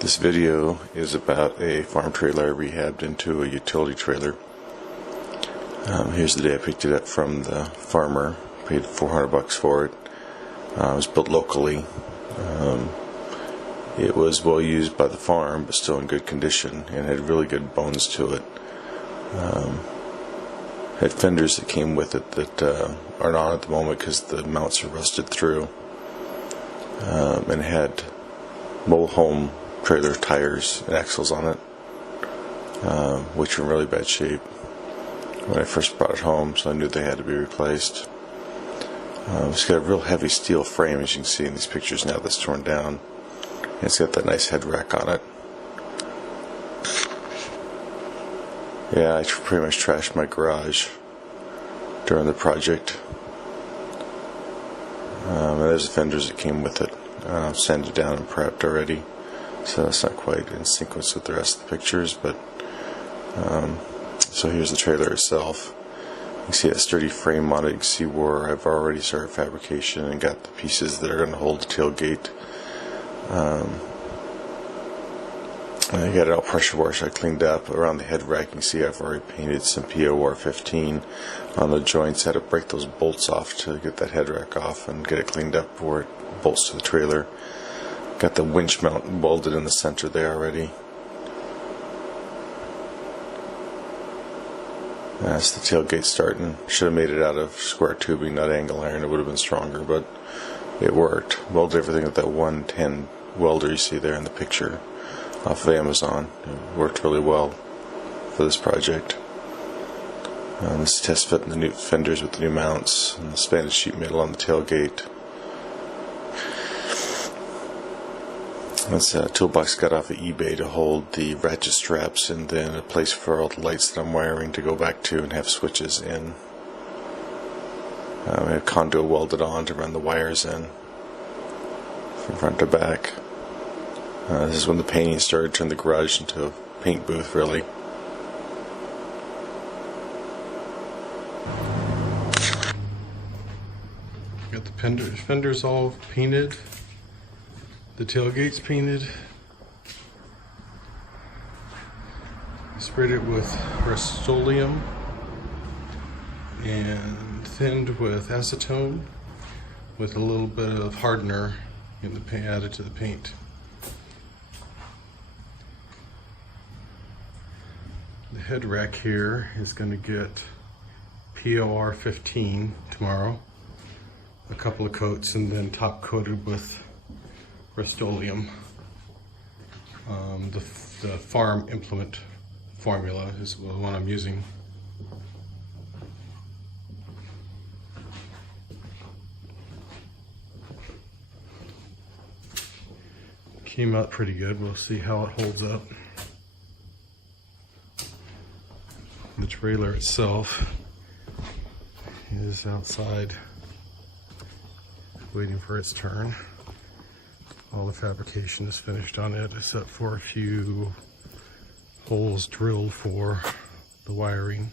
This video is about a farm trailer I rehabbed into a utility trailer. Here's the day I picked it up from the farmer. Paid $400 for it. It was built locally. It was well used by the farm, but still in good condition, and had really good bones to it. Had fenders that came with it that aren't on at the moment because the mounts are rusted through. And had mobile home trailer tires and axles on it, which were in really bad shape when I first brought it home, so I knew they had to be replaced. It's got a real heavy steel frame, as you can see in these pictures now, that's torn down. And it's got that nice head rack on it. Yeah, I pretty much trashed my garage during the project. And there's the fenders that came with it. Sanded down and prepped already, so that's not quite in sequence with the rest of the pictures, but so here's the trailer itself. You can see that sturdy frame on it. You can see where I've already started fabrication and got the pieces that are going to hold the tailgate. I got it all pressure washed. I cleaned up around the head rack. You can see I've already painted some POR 15 on the joints. I had to break those bolts off to get that head rack off and get it cleaned up before it bolts to the trailer. Got the winch mount welded in the center there already. That's the tailgate starting. Should have made it out of square tubing, not angle iron. It would have been stronger, but it worked. Welded everything with that 110 welder you see there in the picture off of Amazon. It worked really well for this project. This is test fitting the new fenders with the new mounts and the Spanish sheet metal on the tailgate. This toolbox got off of eBay to hold the ratchet straps, and then a place for all the lights that I'm wiring to go back to and have switches in. I have conduit welded on to run the wires in from front to back. This is when the painting started to turn the garage into a paint booth, really. Got the fenders all painted. The tailgate's painted. Sprayed it with Rust-Oleum and thinned with acetone with a little bit of hardener in the paint, added to the paint. The head rack here is going to get POR 15 tomorrow. A couple of coats, and then top coated with Rust-Oleum. The farm implement formula is the one I'm using. Came out pretty good. We'll see how it holds up. The trailer itself is outside waiting for its turn. All the fabrication is finished on it, except for a few holes drilled for the wiring.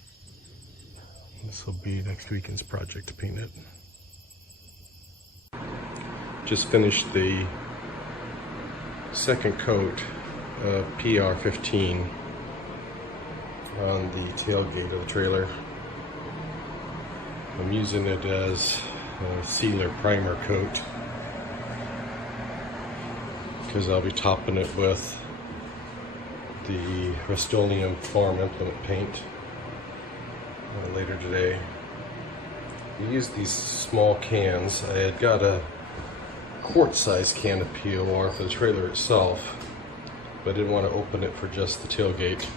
This will be next weekend's project to paint it. Just finished the second coat of PR 15 on the tailgate of the trailer. I'm using it as a sealer primer coat because I'll be topping it with the Rust-Oleum farm implement paint later today. I use these small cans. I had got a quart-sized can of POR for the trailer itself, but I didn't want to open it for just the tailgate.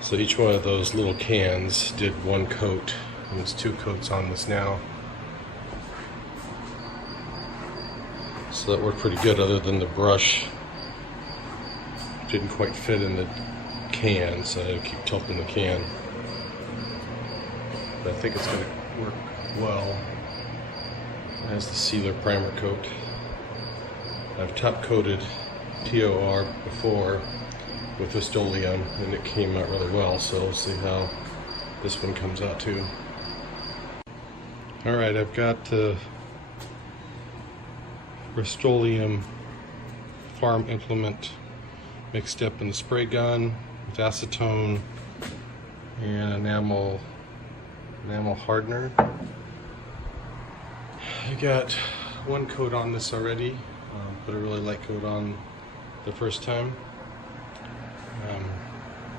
So each one of those little cans did one coat, and there's 2 coats on this now. So that worked pretty good, other than the brush didn't quite fit in the can, so I had to keep tilting the can. But I think it's going to work well. It has the sealer primer coat. I've top coated POR before with Rust-Oleum, and it came out really well, so we'll see how this one comes out too. Alright, I've got the Rust-Oleum farm implement mixed up in the spray gun with acetone and enamel hardener. I got one coat on this already, put a really light coat on the first time.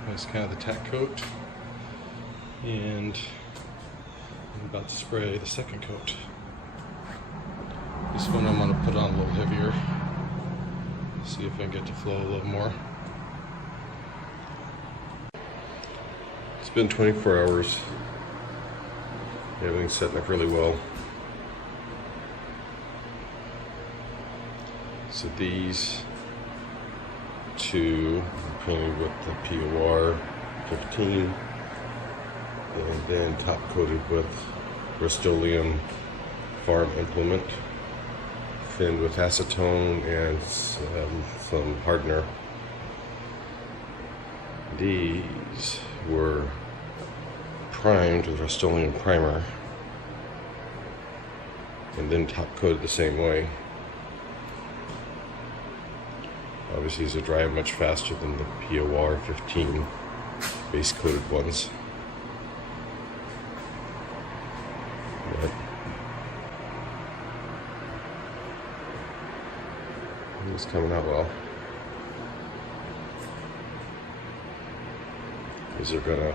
It's kind of the tack coat, and I'm about to spray the second coat. This one I'm going to put on a little heavier, see if I can get to flow a little more. It's been 24 hours. Everything's setting up really well. So these two are painted with the POR 15 and then top coated with Rust-Oleum farm implement, thinned with acetone and some hardener. These were primed with Rust-Oleum primer and then top coated the same way. Obviously these are dry much faster than the POR 15 base coated ones. But it's coming out well. These are gonna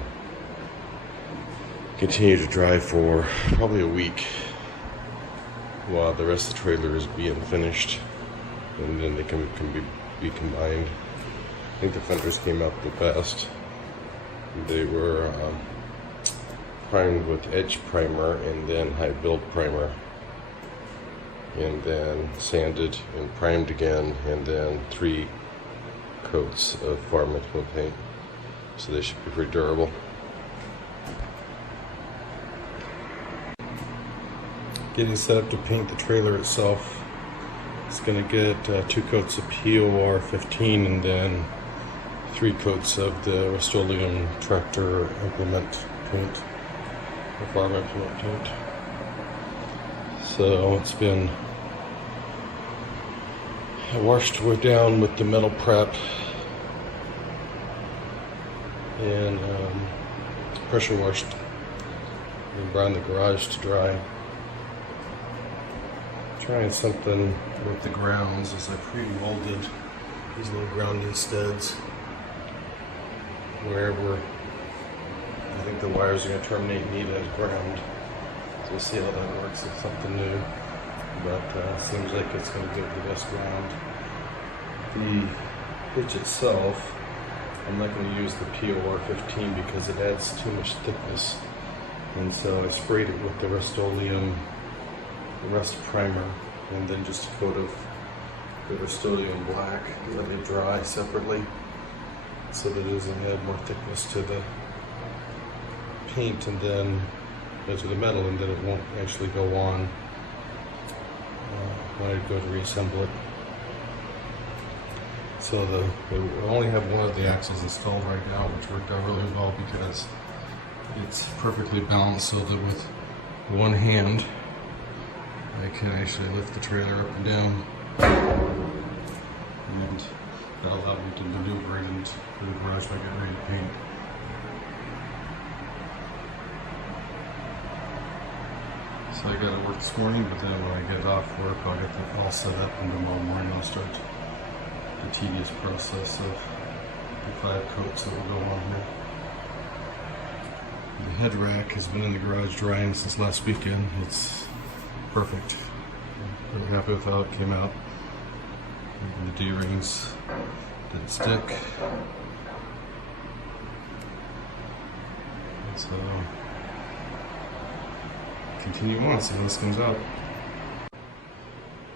continue to dry for probably a week while the rest of the trailer is being finished, and then they can be combined. I think the fenders came out the best. They were primed with edge primer and then high build primer, and then sanded and primed again, and then 3 coats of farm implement paint. So they should be pretty durable. Getting set up to paint the trailer itself. It's going to get 2 coats of POR 15 and then 3 coats of the Rust-Oleum tractor implement paint, or farm implement paint. So it's been washed down with the metal prep and pressure washed and brought in the garage to dry. Trying something with the grounds as I pre-molded these little ground insteads wherever I think the wires are going to terminate need at ground. So we'll see how that works. It's something new, but seems like it's going to give the best ground. The pitch itself, I'm not going to use the POR 15 because it adds too much thickness, and so I sprayed it with the Rust-Oleum Rust primer and then just a coat of the Rust-Oleum black, let it dry separately so that it doesn't add more thickness to the paint and then to the metal, and then it won't actually go on when I go to reassemble it. So we only have one of the axles installed right now, which worked out really well because it's perfectly balanced so that with one hand I can actually lift the trailer up and down, and that allowed me to maneuver it into the garage when I get ready to paint. So I got to work this morning, but then when I get off work I'll get that all set up, and tomorrow morning I'll start the tedious process of the 5 coats that will go on here. The head rack has been in the garage drying since last weekend. It's perfect. I'm really happy with how it came out. Even the D-rings didn't stick. And so, continue on, see how this comes out.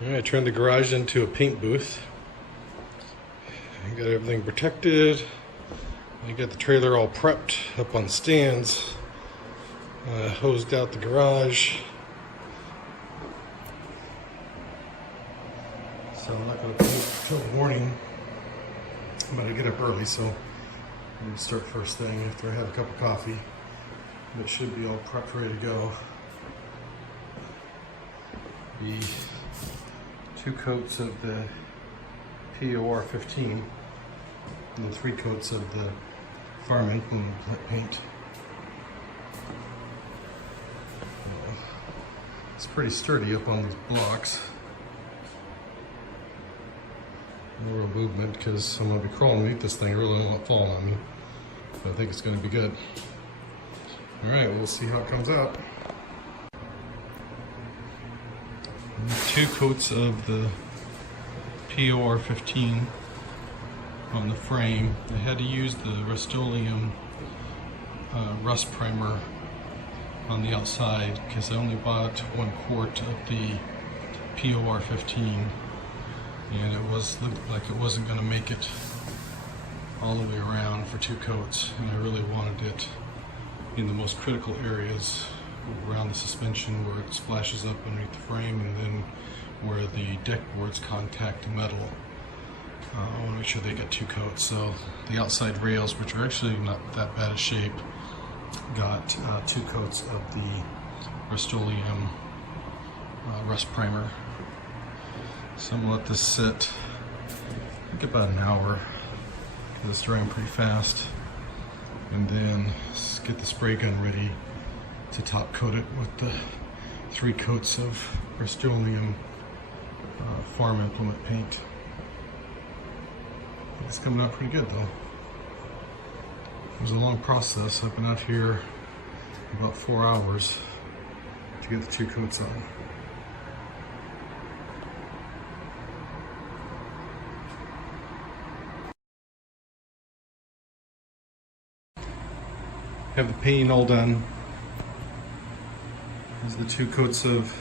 Alright, I turned the garage into a paint booth. I got everything protected. I got the trailer all prepped up on stands. Hosed out the garage. So I'm not going to paint until the morning. I'm going to get up early, so I'm going to start first thing after I have a cup of coffee. It should be all prepped, ready to go. The 2 coats of the POR 15 and then 3 coats of the farm implement paint. It's pretty sturdy up on these blocks. No real movement because I'm going to be crawling underneath this thing. I really don't want it falling on me. But I think it's going to be good. Alright, we'll see how it comes out. 2 coats of the POR 15 on the frame. I had to use the Rust-Oleum rust primer on the outside because I only bought 1 quart of the POR 15, and it looked like it wasn't going to make it all the way around for 2 coats, and I really wanted it in the most critical areas around the suspension where it splashes up underneath the frame and then where the deck boards contact the metal. I want to make sure they get 2 coats. So the outside rails, which are actually not that bad a shape, got 2 coats of the Rust-Oleum rust primer. So I'm going to let this sit, I think about an hour, because it's drying pretty fast, and then get the spray gun ready to top coat it with the 3 coats of Rust-Oleum farm implement paint. It's coming out pretty good though. It was a long process. I've been out here about 4 hours to get the 2 coats on. Have the painting all done. Here's the 2 coats of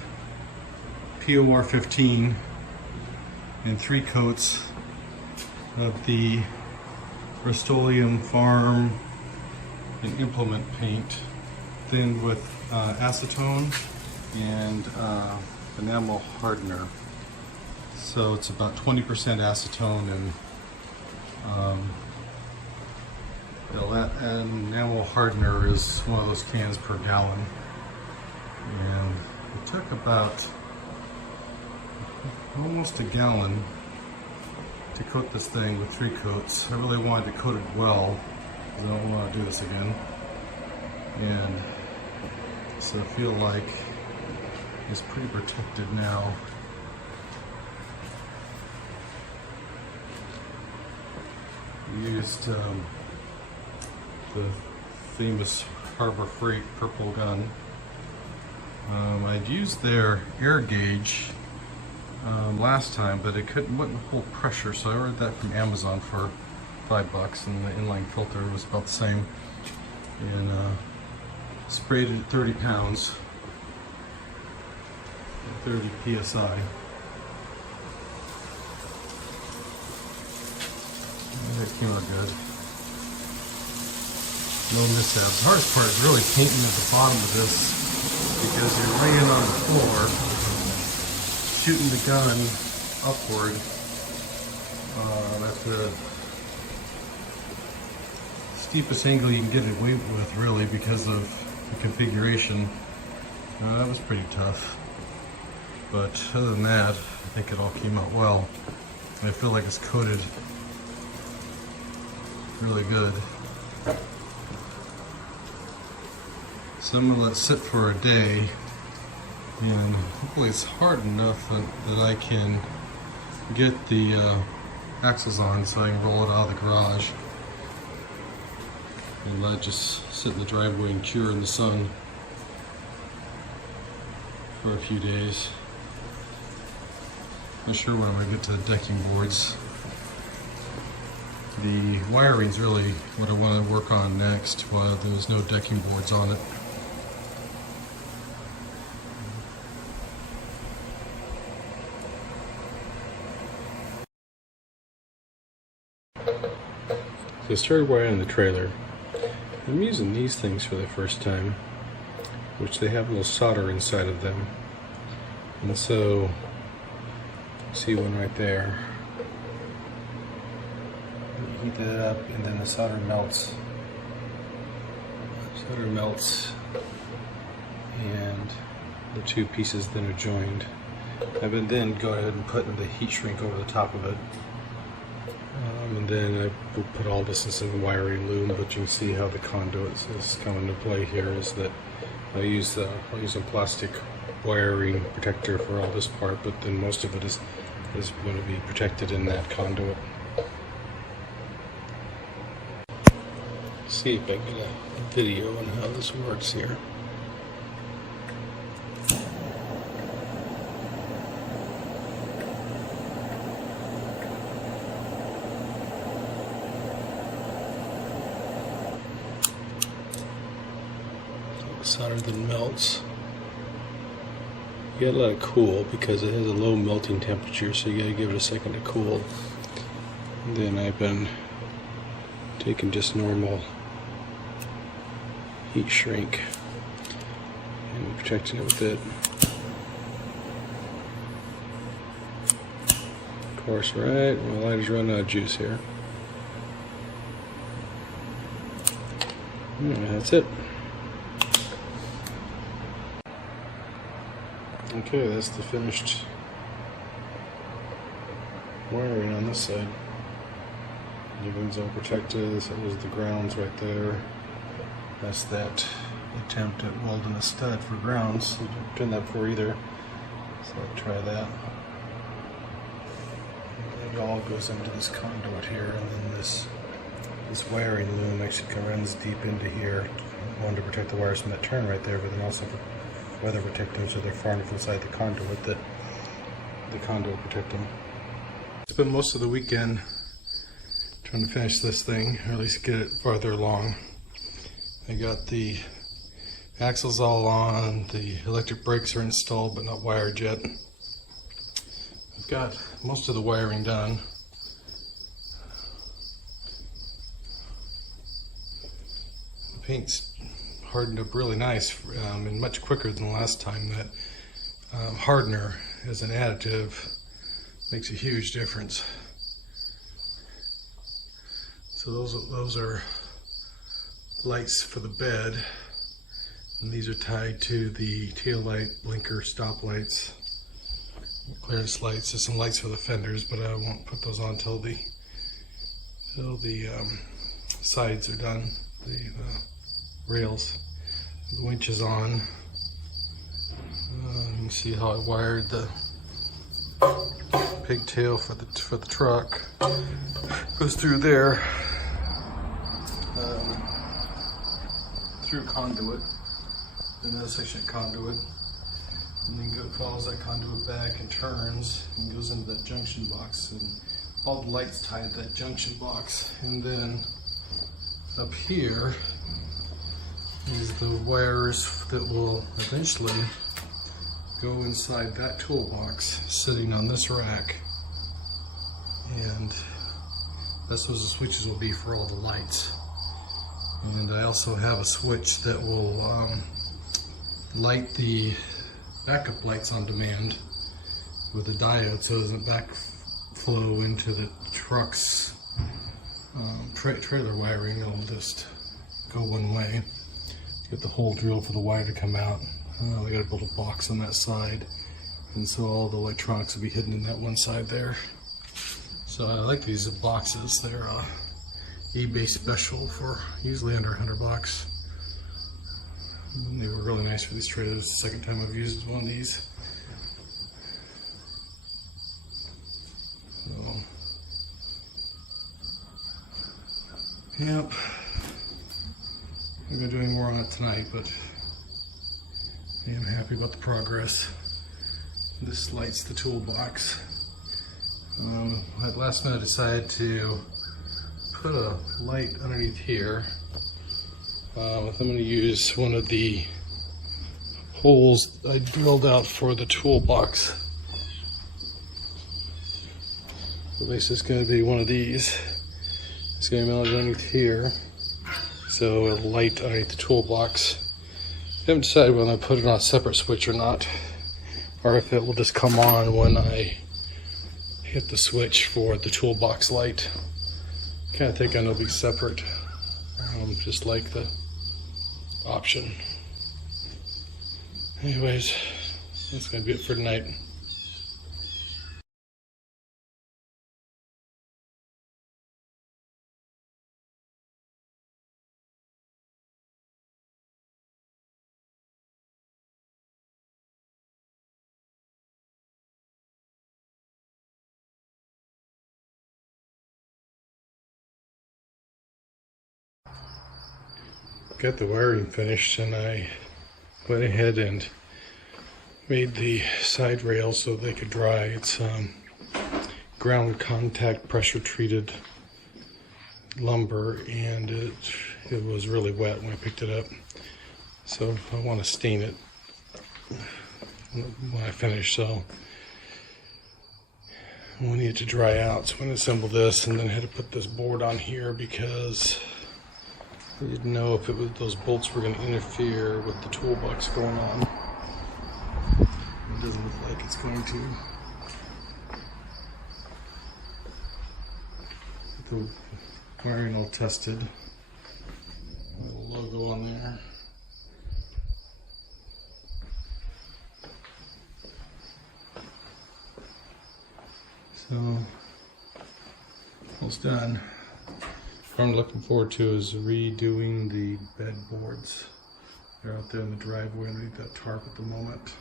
POR 15 and 3 coats of the Rust-Oleum farm and implement paint, thinned with acetone and enamel hardener. So it's about 20% acetone and that enamel hardener is one of those cans per gallon. And it took about almost a gallon to coat this thing with 3 coats. I really wanted to coat it well because I don't want to do this again. And so I feel like it's pretty protected now. We used the famous Harbor Freight purple gun. I'd used their air gauge last time, but it wouldn't hold pressure, so I ordered that from Amazon for $5, and the inline filter was about the same. And sprayed it at 30 pounds, 30 psi. And it came out good. No mishaps. The hardest part is really painting at the bottom of this, because you're laying on the floor, shooting the gun upward at the steepest angle you can get it away with, really, because of the configuration. That was pretty tough. But other than that, I think it all came out well. And I feel like it's coated really good. So I'm going to let it sit for a day, and hopefully it's hard enough that I can get the axles on so I can roll it out of the garage and let it just sit in the driveway and cure in the sun for a few days. Not sure when I'm going to get to the decking boards. The wiring's really what I want to work on next while there's no decking boards on it. So I started wiring the trailer. I'm using these things for the first time, which they have a little solder inside of them. And so, see one right there. You heat that up and then the solder melts. Solder melts and the 2 pieces then are joined. I would then go ahead and put the heat shrink over the top of it. And And then I will put all this in some wiring loom, but you can see how the conduits is coming into play here is that I'll use a plastic wiring protector for all this part, but then most of it is going to be protected in that conduit. See if I can get a video on how this works here. Solder then melts. You gotta let it cool because it has a low melting temperature, so you gotta give it a second to cool. And then I've been taking just normal heat shrink and protecting it with it. Of course, right, my light is running out of juice here. That's it. Okay, that's the finished wiring on this side. Everything's all protected. So there's the grounds right there. That's that attempt at welding a stud for grounds. You didn't done that before either, so I'll try that. And it all goes into this conduit here, and then this wiring loom actually runs deep into here. One to protect the wires from that turn right there, but then also for weather protecting, so they're far enough inside the conduit that the conduit will protect them. I spent most of the weekend trying to finish this thing, or at least get it farther along. I got the axles all on, the electric brakes are installed but not wired yet. I've got most of the wiring done. The paint's hardened up really nice and much quicker than the last time. That hardener as an additive makes a huge difference. So those are lights for the bed, and these are tied to the tail light, blinker, stop lights, clearance lights. There's some lights for the fenders, but I won't put those on till the sides are done, the rails. The winch is on. You can see how I wired the pigtail for the truck. Goes through there, through conduit, another section of conduit, and then follows that conduit back and turns and goes into that junction box, and all the lights tied to that junction box. And then up here is the wires that will eventually go inside that toolbox sitting on this rack, and that's what the switches will be for all the lights. And I also have a switch that will light the backup lights on demand with a diode, so it doesn't backflow into the truck's trailer wiring. It'll just go one way. Get the hole drilled for the wire to come out. We got a little box on that side, and so all the electronics will be hidden in that one side there. So I like these boxes. They're eBay special for usually under $100. And they were really nice for these trailers. It's the second time I've used one of these. So, yep. I'm going to be doing more on it tonight, but I am happy about the progress. This lights the toolbox. At last minute I decided to put a light underneath here. I'm going to use one of the holes I drilled out for the toolbox. At least it's going to be one of these. It's going to be mounted underneath here, so it'll light underneath the toolbox. I haven't decided whether I put it on a separate switch or not, or if it will just come on when I hit the switch for the toolbox light. Kind of think it'll be separate, just like the option. Anyways, that's going to be it for tonight. got the wiring finished, and I went ahead and made the side rails so they could dry. It's ground contact pressure treated lumber, and it was really wet when I picked it up, so I want to stain it when I finish. So we need it to dry out, so I'm going to assemble this, and then I had to put this board on here because I didn't know if those bolts were going to interfere with the toolbox going on. It doesn't look like it's going to. The wiring all tested. Little logo on there. So, almost done. What I'm looking forward to is redoing the bed boards. They're out there in the driveway underneath that tarp at the moment.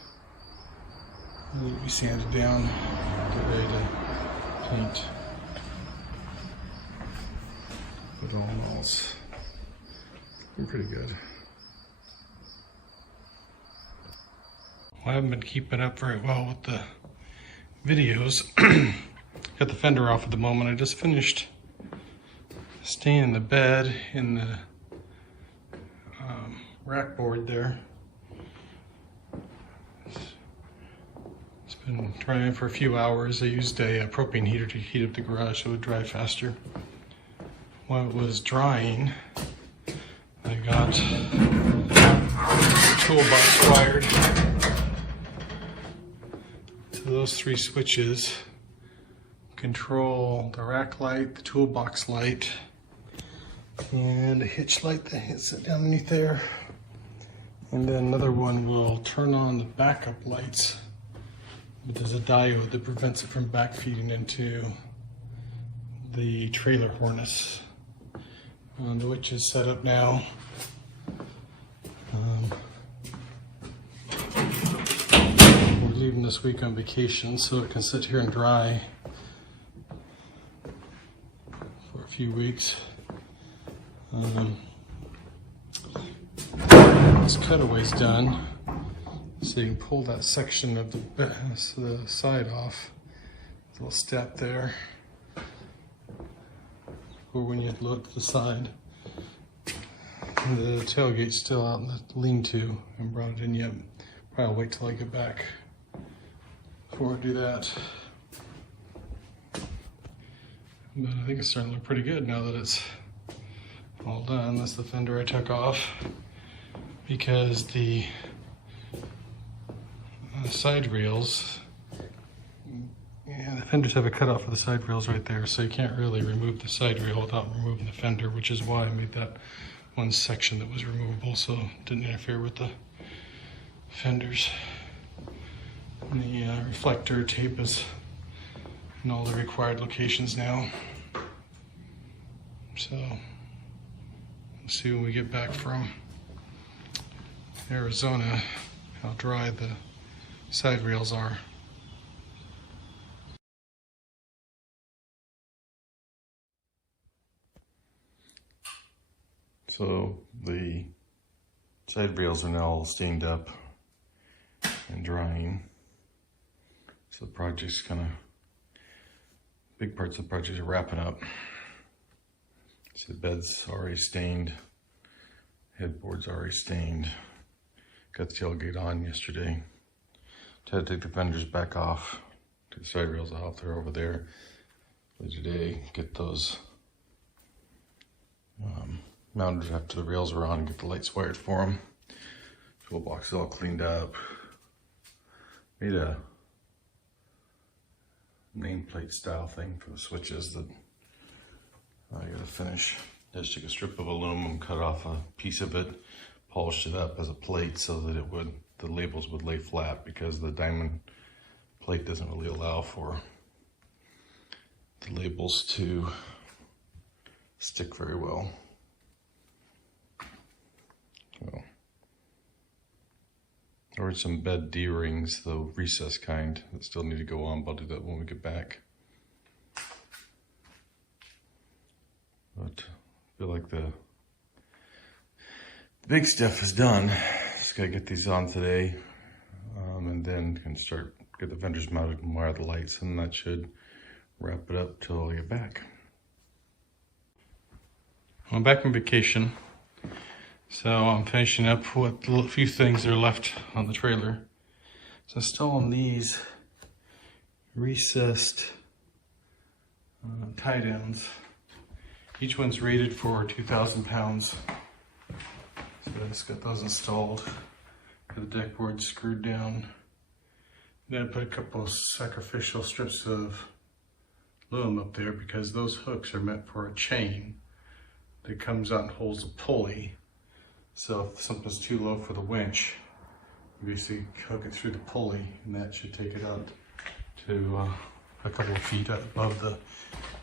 They need to be sanded down, get ready to paint. But all in all, it's looking pretty good. Well, I haven't been keeping up very well with the videos. Got the fender off at the moment. I just finished staying the bed in the rack board there. It's been drying for a few hours. I used a propane heater to heat up the garage so it would dry faster. While it was drying, I got the toolbox wired to those 3 switches. Control the rack light, the toolbox light, and a hitch light that hits it down underneath there. And then another one will turn on the backup lights, but there's a diode that prevents it from backfeeding into the trailer harness. The witch is set up now. We're leaving this week on vacation, so it can sit here and dry for a few weeks. This cutaway's done, so you can pull that section of the side off. Little step there, or when you load to the side. And the tailgate's still out in the lean-to. I haven't brought it in yet. Probably wait till I get back before I do that. But I think it's starting to look pretty good now that it's all done. That's the fender I took off because the side rails, yeah, the fenders have a cutoff for the side rails right there, so you can't really remove the side rail without removing the fender, which is why I made that one section that was removable so it didn't interfere with the fenders. And the reflector tape is in all the required locations now. So we'll see when we get back from Arizona how dry the side rails are. So the side rails are now all stained up and drying. So the project's big parts of the project are wrapping up. So the bed's already stained, headboard's already stained. Got the tailgate on yesterday. Had to take the fenders back off, take the side rails off, they're over there. Today, get those mounted after the rails are on and get the lights wired for them. Toolbox is all cleaned up. Made a nameplate style thing for the switches that I gotta finish. Just took a strip of aluminum, cut off a piece of it, polished it up as a plate so that the labels would lay flat, because the diamond plate doesn't really allow for the labels to stick very well. So, ordered some bed D-rings, the recessed kind, that still need to go on, but I'll do that when we get back. But I feel like the big stuff is done. Just gotta get these on today, and then can start get the fenders mounted and wire the lights, and that should wrap it up till I get back. I'm back from vacation, so I'm finishing up what the few things that are left on the trailer. So installing these recessed tie downs. Each one's rated for 2,000 pounds. So I just got those installed. Got the deck board screwed down. Then I put a couple of sacrificial strips of aluminum up there because those hooks are meant for a chain that comes out and holds a pulley. So if something's too low for the winch, you basically hook it through the pulley, and that should take it out to a couple of feet above the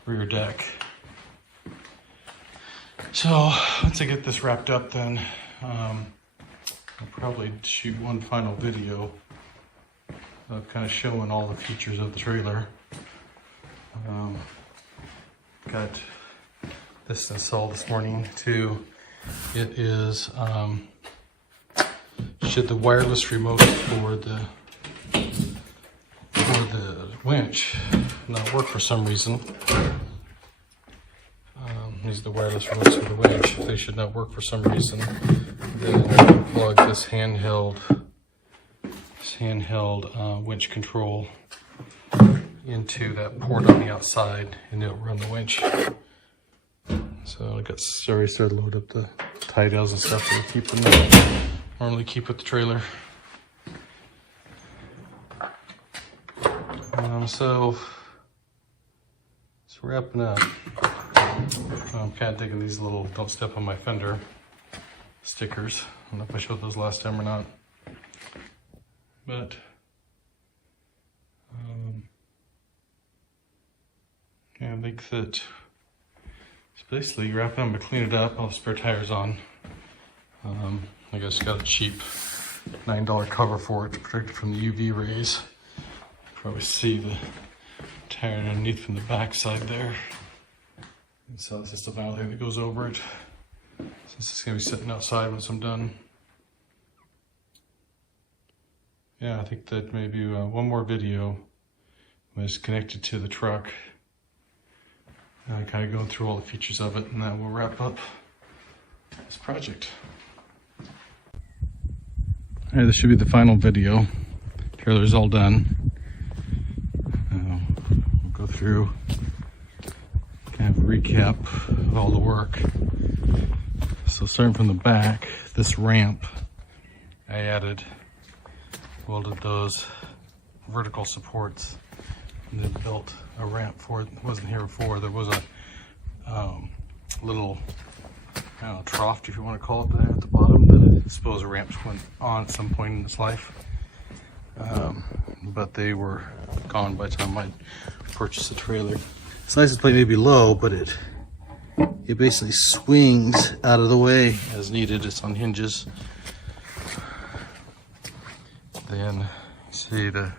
rear deck. So once I get this wrapped up, then I'll probably shoot one final video of kind of showing all the features of the trailer. Got this installed this morning too. It is should the wireless remote for the winch not work for some reason. These are the wireless remotes for the winch. If they should not work for some reason, then I'll plug this handheld winch control into that port on the outside, and it'll run the winch. So I got already started to load up the tie downs and stuff that we normally keep with the trailer. So it's wrapping up. I'm kind of digging these little "Don't Step on My Fender" stickers. I don't know if I showed those last time or not, but yeah, I think that it's basically wrapping up. I'm gonna clean it up. All the spare tires on. I just got a cheap $9 cover for it to protect it from the UV rays. Probably see the tire underneath from the back side there. And so it's just a vinyl thing that goes over it, since it's gonna be sitting outside once I'm done. Yeah, I think that maybe one more video was connected to the truck. Kind of going through all the features of it, and that will wrap up this project. All right, this should be the final video. Trailer's all done. We'll go through kind of a recap of all the work. So starting from the back, this ramp I added, welded those vertical supports, and then built a ramp for it. It wasn't here before. There was a little, I don't know, trough, if you want to call it, there at the bottom that I suppose a ramp went on at some point in its life. But they were gone by the time I purchased the trailer. It's nice to play maybe low, but it basically swings out of the way as needed. It's on hinges. Then you see the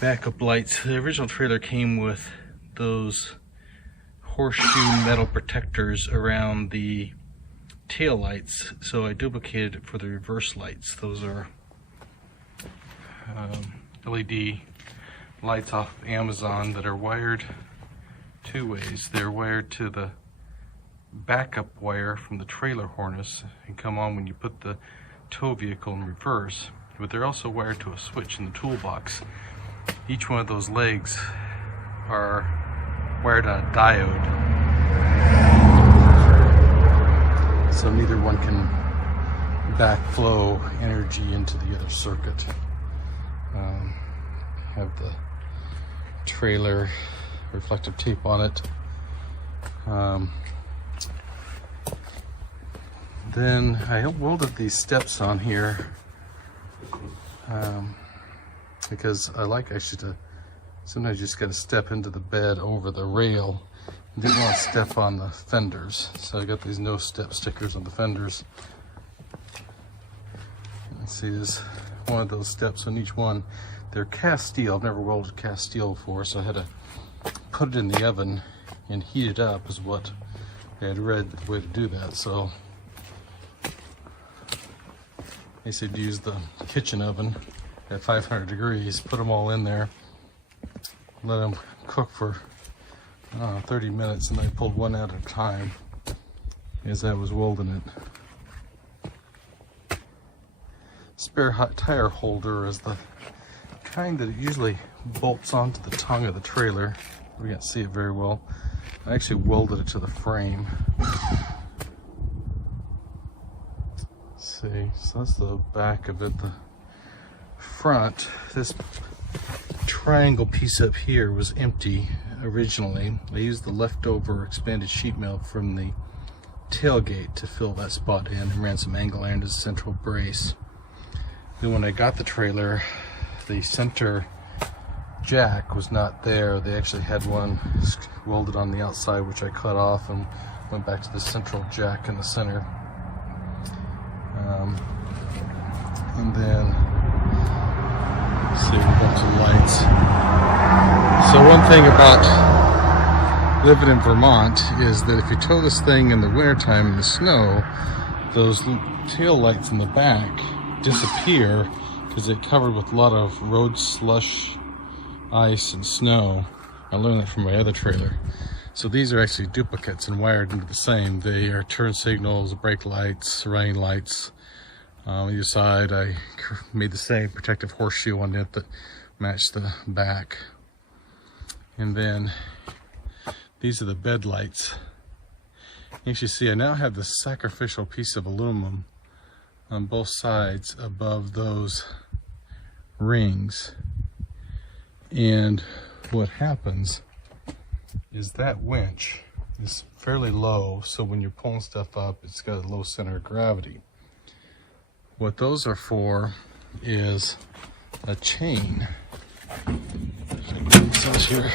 backup lights. The original trailer came with those horseshoe metal protectors around the tail lights, so I duplicated it for the reverse lights. Those are LED lights off Amazon that are wired two ways. They're wired to the backup wire from the trailer harness and come on when you put the tow vehicle in reverse, but they're also wired to a switch in the toolbox. Each one of those legs are wired on a diode, so neither one can backflow energy into the other circuit. Have the trailer reflective tape on it. Then I welded these steps on here because I like actually to sometimes you just got to step into the bed over the rail. I didn't want to step on the fenders, so I got these no step stickers on the fenders. You see, there's one of those steps on each one. They're cast steel. I've never welded cast steel before, so I had to put it in the oven and heat it up is what I had read the way to do that. So They said use the kitchen oven at 500 degrees, put them all in there, let them cook for 30 minutes, and I pulled one at a time as I was welding it. Spare hot tire holder is the kind that usually bolts onto the tongue of the trailer. We can't see it very well. I actually welded it to the frame. See, so that's the back of it. The front, this triangle piece up here was empty originally. I used the leftover expanded sheet metal from the tailgate to fill that spot in and ran some angle iron to the central brace. Then when I got the trailer, the center jack was not there. They actually had one welded on the outside, which I cut off and went back to the central jack in the center. And then, let's see, we've got some lights. So one thing about living in Vermont is that if you tow this thing in the wintertime in the snow, those tail lights in the back disappear because they're covered with a lot of road slush, ice, and snow. I learned that from my other trailer. So these are actually duplicates and wired into the same. They are turn signals, brake lights, running lights. On either side, I made the same protective horseshoe on it that matched the back. And then these are the bed lights. You actually see I now have the sacrificial piece of aluminum on both sides above those rings. And what happens is that winch is fairly low, so when you're pulling stuff up, it's got a low center of gravity. What those are for is a chain. It says here.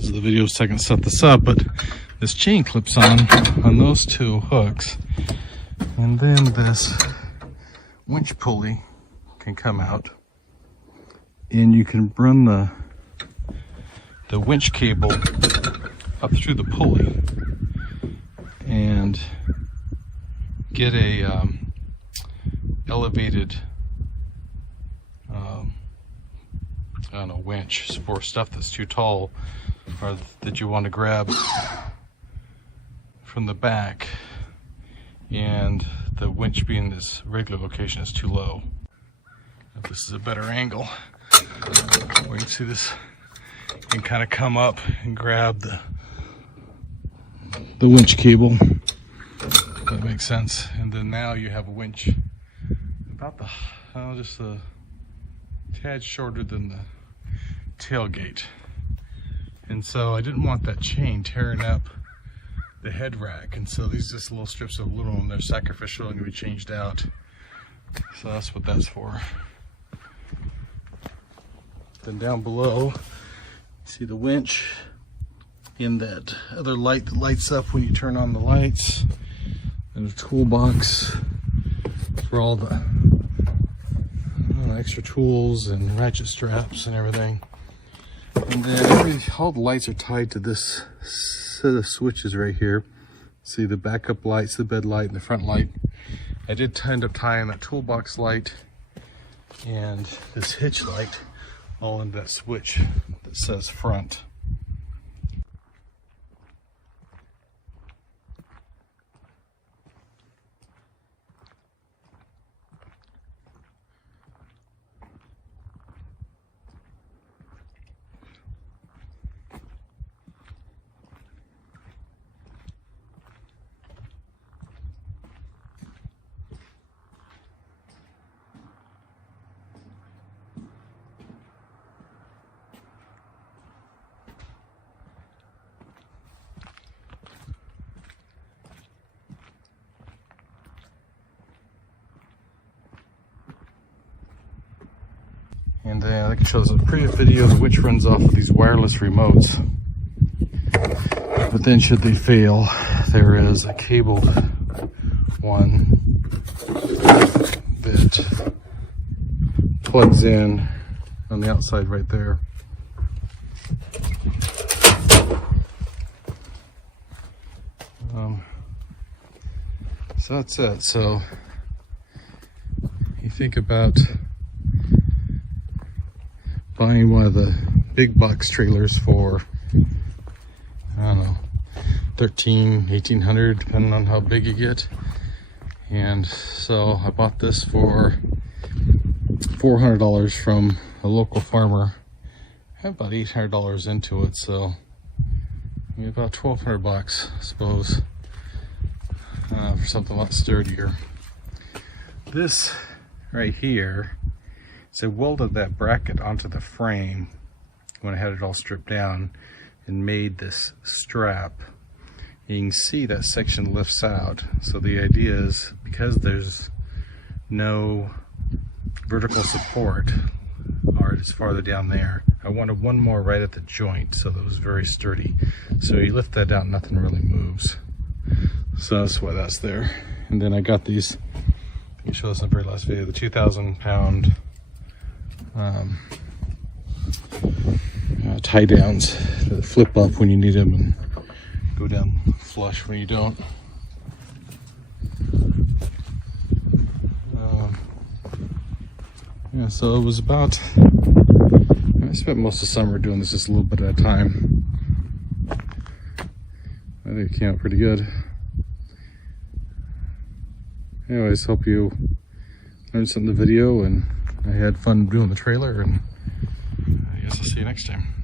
The video second set this up, but this chain clips on those two hooks, and then this winch pulley can come out, and you can run the winch cable up through the pulley and get a elevated I don't know, winch for stuff that's too tall or that you want to grab from the back, and the winch being this regular location is too low. If this is a better angle, we can see this and kind of come up and grab the winch cable. That makes sense. And then now you have a winch about just a tad shorter than the tailgate. And so I didn't want that chain tearing up the head rack, and so these just little strips of aluminum, they're sacrificial and going to be changed out. So that's what that's for. Then down below, see the winch in that other light that lights up when you turn on the lights, and a toolbox for all the extra tools and ratchet straps and everything. And then all the lights are tied to this set of switches right here. See the backup lights, the bed light, and the front light. I did end up tying that toolbox light and this hitch light all into that switch that says front. And I can show a previous video of which runs off of these wireless remotes. But then should they fail, there is a cabled one that plugs in on the outside right there. So that's it. So you think about buying one of the big box trailers for, I don't know, $1,800, depending on how big you get. And so I bought this for $400 from a local farmer. I have about $800 into it, so I mean about $1,200, I suppose, for something a lot sturdier. This right here, so I welded that bracket onto the frame when I had it all stripped down and made this strap. You can see that section lifts out. So the idea is, because there's no vertical support, or it's farther down there, I wanted one more right at the joint so that it was very sturdy. So you lift that out, nothing really moves. So that's why that's there. And then I got these, let me show this in the very last video, the 2,000 pound tie downs that flip up when you need them and go down flush when you don't. Yeah, so it was about, I spent most of summer doing this just a little bit at a time. I think it came out pretty good. Anyways, hope you learned something in the video, and I had fun doing the trailer, and I guess I'll see you next time.